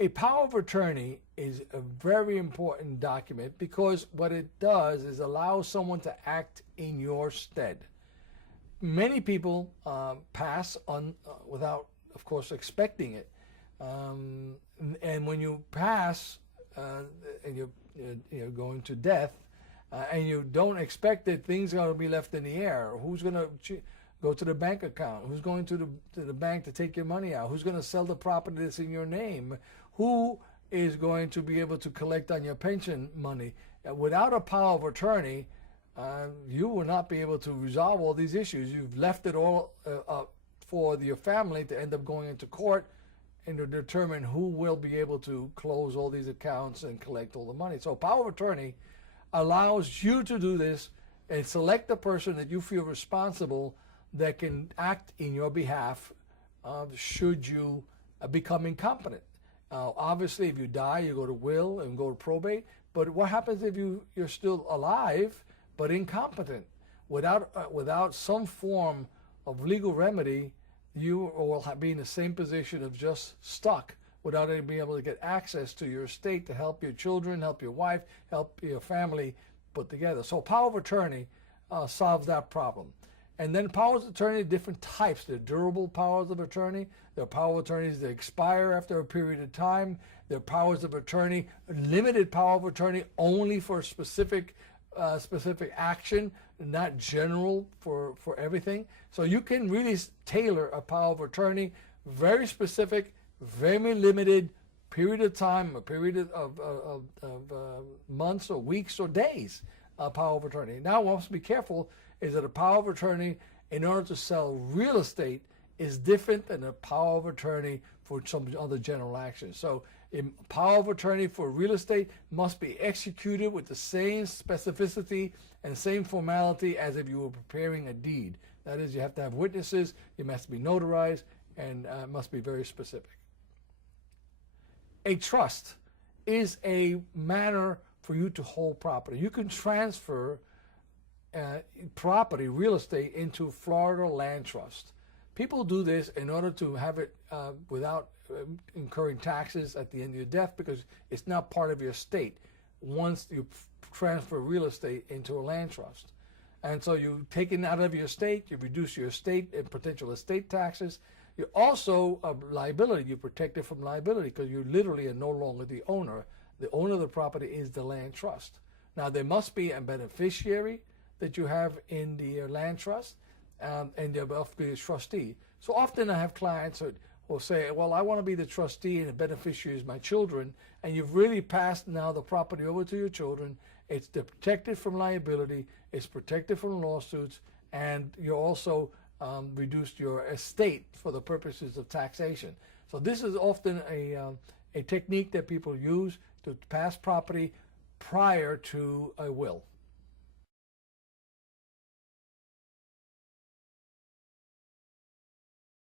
A power of attorney is a very important document because what it does is allow someone to act in your stead. Many people pass on without, of course, expecting it. And when you pass and you're going to death and you don't expect it, things are going to be left in the air. Who's going to go to the bank account? Who's going to the bank to take your money out? Who's going to sell the property that's in your name? Who is going to be able to collect on your pension money? Without a power of attorney, you will not be able to resolve all these issues. You've left it all up for your family to end up going into court and to determine who will be able to close all these accounts and collect all the money. So power of attorney allows you to do this and select the person that you feel responsible that can act in your behalf should you become incompetent. Obviously, if you die, you go to will and go to probate. But what happens if you're still alive but incompetent? Without some form of legal remedy, you will be in the same position of just stuck without being able to get access to your estate to help your children, help your wife, help your family put together. So power of attorney solves that problem. And then powers of attorney, different types. There are durable powers of attorney. There are power of attorneys that expire after a period of time. There are powers of attorney, limited power of attorney only for specific action, not general for everything. So you can really tailor a power of attorney, very specific, very limited period of time, a period of months or weeks or days, power of attorney. Now, one must be careful is that a power of attorney in order to sell real estate is different than a power of attorney for some other general action. So a power of attorney for real estate must be executed with the same specificity and same formality as if you were preparing a deed. That is, you have to have witnesses, it must be notarized, and must be very specific. A trust is a manner for you to hold property. You can transfer property, real estate, into Florida land trust. People do this in order to have it without incurring taxes at the end of your death because it's not part of your estate once you transfer real estate into a land trust. And so you take it out of your estate, you reduce your estate and potential estate taxes. You also, liability, you protect it from liability because you literally are no longer the owner. The owner of the property is the land trust. Now there must be a beneficiary that you have in the land trust, and there must be a trustee. So often I have clients who will say, well, I want to be the trustee and the beneficiary is my children, and you've really passed now the property over to your children. It's protected from liability, it's protected from lawsuits, and you also reduced your estate for the purposes of taxation. So this is often a technique that people use to pass property prior to a will.